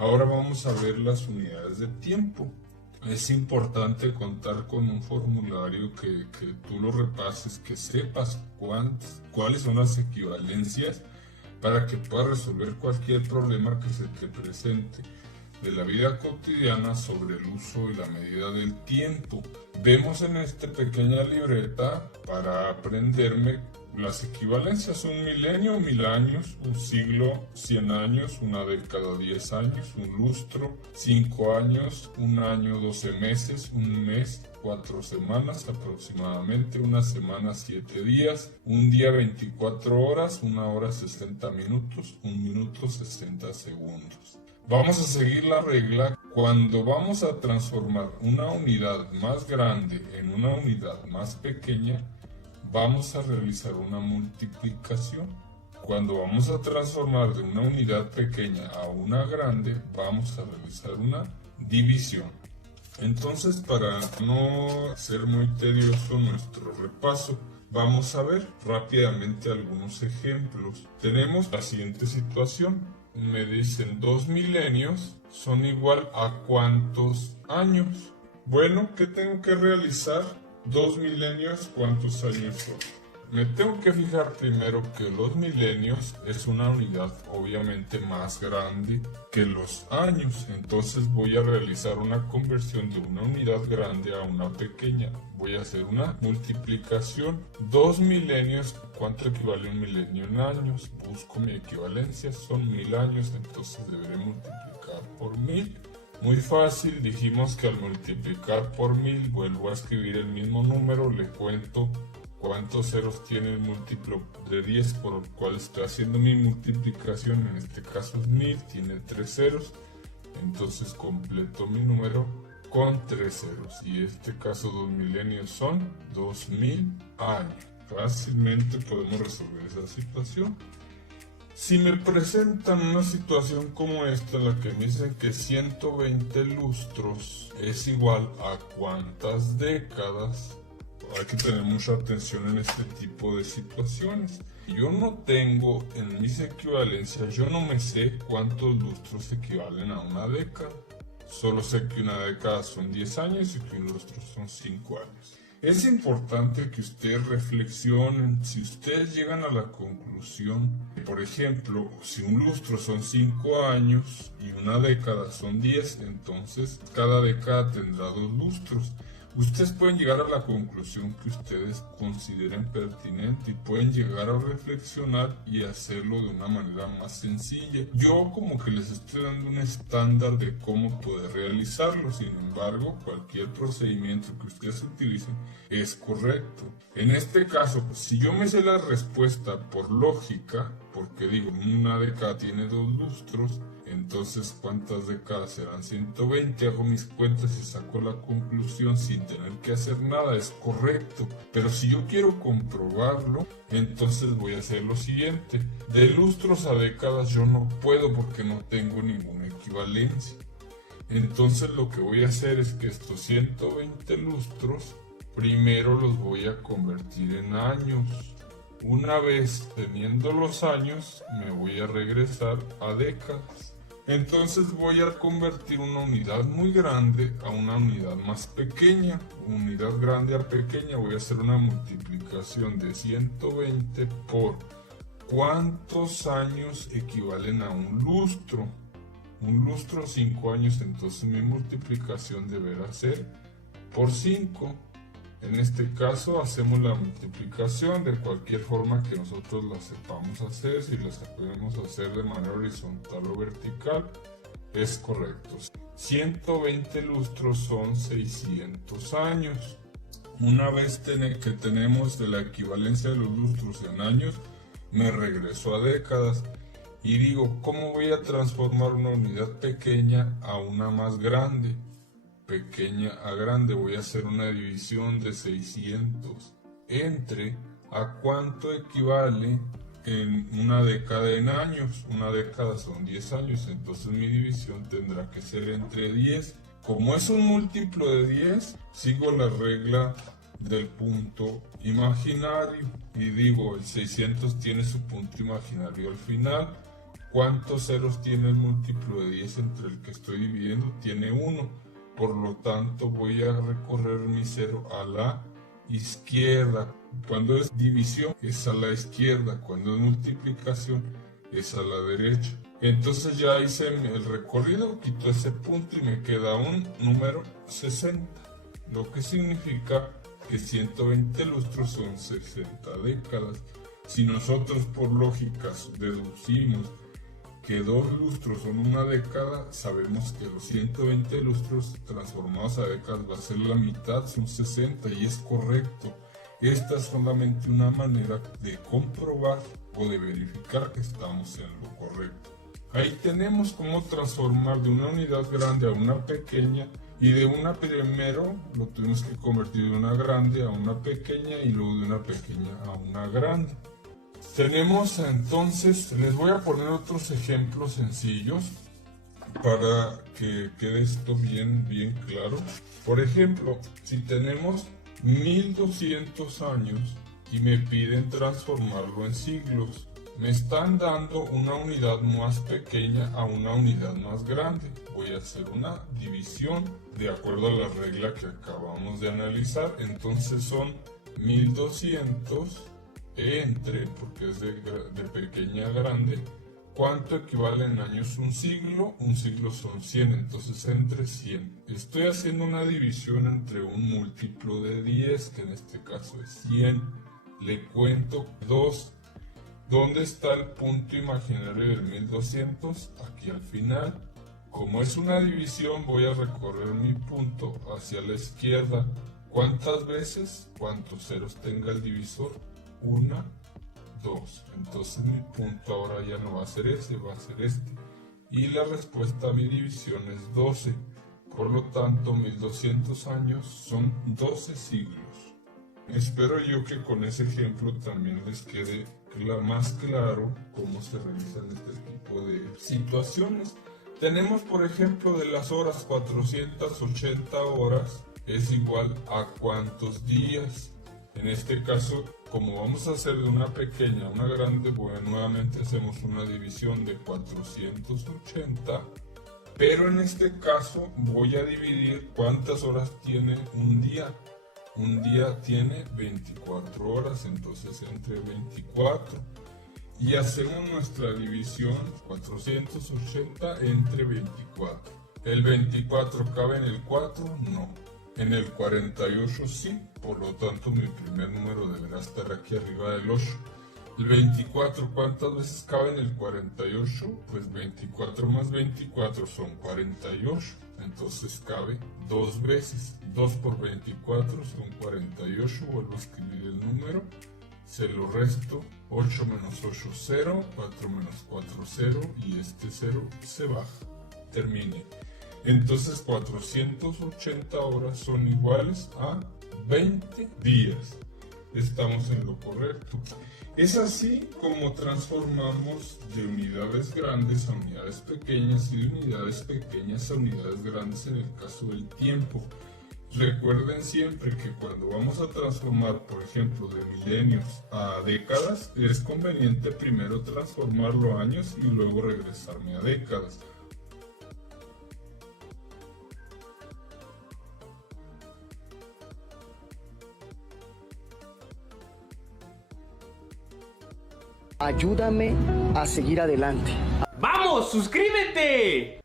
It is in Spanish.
Ahora vamos a ver las unidades de tiempo. Es importante contar con un formulario que tú lo repases, que sepas cuáles son las equivalencias para que puedas resolver cualquier problema que se te presente de la vida cotidiana sobre el uso y la medida del tiempo. Vemos en esta pequeña libreta para aprenderme las equivalencias: un milenio, 1000 años, un siglo, 100 años, una década, 10 años, un lustro, 5 años, un año, 12 meses, un mes, 4 semanas aproximadamente, una semana, 7 días, un día, 24 horas, una hora, 60 minutos, un minuto, 60 segundos. Vamos a seguir la regla. Cuando vamos a transformar una unidad más grande en una unidad más pequeña, vamos a realizar una multiplicación. Cuando vamos a transformar de una unidad pequeña a una grande, vamos a realizar una división. Entonces, para no hacer muy tedioso nuestro repaso, vamos a ver rápidamente algunos ejemplos. Tenemos la siguiente situación. Me dicen 2 milenios son igual a ¿cuántos años? Bueno, ¿qué tengo que realizar? 2 milenios, ¿cuántos años son? Me tengo que fijar primero que los milenios es una unidad obviamente más grande que los años. Entonces voy a realizar una conversión de una unidad grande a una pequeña. Voy a hacer una multiplicación. 2 milenios, ¿cuánto equivale un milenio en años? Busco mi equivalencia, son 1000 años, entonces deberé multiplicar por 1000. Muy fácil, dijimos que al multiplicar por 1000 vuelvo a escribir el mismo número, le cuento cuántos ceros tiene el múltiplo de 10 por el cual estoy haciendo mi multiplicación. En este caso es 1000, tiene 3 ceros, entonces completo mi número con 3 ceros, y en este caso 2 milenios son 2000 años. Fácilmente podemos resolver esa situación. Si me presentan una situación como esta, en la que me dicen que 120 lustros es igual a ¿cuántas décadas? Hay que tener mucha atención en este tipo de situaciones. Yo no tengo en mis equivalencias, yo no me sé cuántos lustros equivalen a una década. Solo sé que una década son 10 años y que un lustro son 5 años. Es importante que ustedes reflexionen. Si ustedes llegan a la conclusión, por ejemplo, si un lustro son 5 años y una década son 10, entonces cada década tendrá 2 lustros. Ustedes pueden llegar a la conclusión que ustedes consideren pertinente y pueden llegar a reflexionar y hacerlo de una manera más sencilla. Yo como que les estoy dando un estándar de cómo poder realizarlo. Sin embargo, cualquier procedimiento que ustedes utilicen es correcto. En este caso, si yo me sé la respuesta por lógica, porque digo, una década tiene 2 lustros, entonces ¿cuántas décadas serán? 120, hago mis cuentas y saco la conclusión sin tener que hacer nada, es correcto. Pero si yo quiero comprobarlo, entonces voy a hacer lo siguiente: de lustros a décadas yo no puedo porque no tengo ninguna equivalencia. Entonces lo que voy a hacer es que estos 120 lustros primero los voy a convertir en años. Una vez teniendo los años, me voy a regresar a décadas. Entonces voy a convertir una unidad muy grande a una unidad más pequeña. Unidad grande a pequeña, voy a hacer una multiplicación de 120 por ¿cuántos años equivalen a un lustro? Un lustro 5 años, entonces mi multiplicación deberá ser por 5. En este caso hacemos la multiplicación de cualquier forma que nosotros la sepamos hacer. Si la podemos hacer de manera horizontal o vertical, es correcto. 120 lustros son 600 años. Una vez que tenemos de la equivalencia de los lustros en años, me regreso a décadas y digo, ¿cómo voy a transformar una unidad pequeña a una más grande? Pequeña a grande, voy a hacer una división de 600 entre a cuánto equivale en una década en años. Una década son 10 años, entonces mi división tendrá que ser entre 10. Como es un múltiplo de 10, sigo la regla del punto imaginario y digo, el 600 tiene su punto imaginario al final. ¿Cuántos ceros tiene el múltiplo de 10 entre el que estoy dividiendo? Tiene 1. Por lo tanto, voy a recorrer mi cero a la izquierda. Cuando es división, es a la izquierda. Cuando es multiplicación, es a la derecha. Entonces ya hice el recorrido, quito ese punto y me queda un número 60. Lo que significa que 120 lustros son 60 décadas. Si nosotros por lógicas deducimos que 2 lustros son una década, sabemos que los 120 lustros transformados a décadas va a ser la mitad, son 60, y es correcto. Esta es solamente una manera de comprobar o de verificar que estamos en lo correcto. Ahí tenemos cómo transformar de una unidad grande a una pequeña, y de una primero lo tuvimos que convertir de una grande a una pequeña y luego de una pequeña a una grande. Tenemos entonces, les voy a poner otros ejemplos sencillos para que quede esto bien claro. Por ejemplo, si tenemos 1200 años y me piden transformarlo en siglos, me están dando una unidad más pequeña a una unidad más grande. Voy a hacer una división de acuerdo a la regla que acabamos de analizar. Entonces son 1200 entre, porque es de pequeña a grande. ¿Cuánto equivale en años un siglo? Un siglo son 100, entonces entre 100. Estoy haciendo una división entre un múltiplo de 10, que en este caso es 100. Le cuento 2. ¿Dónde está el punto imaginario del 1200? Aquí al final. Como es una división, voy a recorrer mi punto hacia la izquierda. ¿Cuántas veces? ¿Cuántos ceros tenga el divisor? 1, 2. Entonces mi punto ahora ya no va a ser ese, va a ser este. Y la respuesta a mi división es 12. Por lo tanto, 1200 años son 12 siglos. Espero yo que con ese ejemplo también les quede más claro cómo se realizan este tipo de situaciones. Tenemos, por ejemplo, de las horas, 480 horas es igual a ¿cuántos días? En este caso, como vamos a hacer de una pequeña a una grande, bueno, nuevamente hacemos una división de 480, pero en este caso voy a dividir cuántas horas tiene un día. Un día tiene 24 horas, entonces entre 24. Y hacemos nuestra división 480 entre 24. ¿El 24 cabe en el 4? No. En el 48 sí, por lo tanto mi primer número deberá estar aquí arriba del 8. El 24, ¿cuántas veces cabe en el 48? Pues 24 más 24 son 48. Entonces cabe 2 veces. 2 por 24 son 48. Vuelvo a escribir el número. Se lo resto. 8 menos 8, 0. 4 menos 4, 0. Y este 0 se baja. Termine. Entonces 480 horas son iguales a 20 días. Estamos en lo correcto. Es así como transformamos de unidades grandes a unidades pequeñas y de unidades pequeñas a unidades grandes en el caso del tiempo. Recuerden siempre que cuando vamos a transformar, por ejemplo, de milenios a décadas, es conveniente primero transformarlo a años y luego regresarme a décadas. Ayúdame a seguir adelante. ¡Vamos, suscríbete!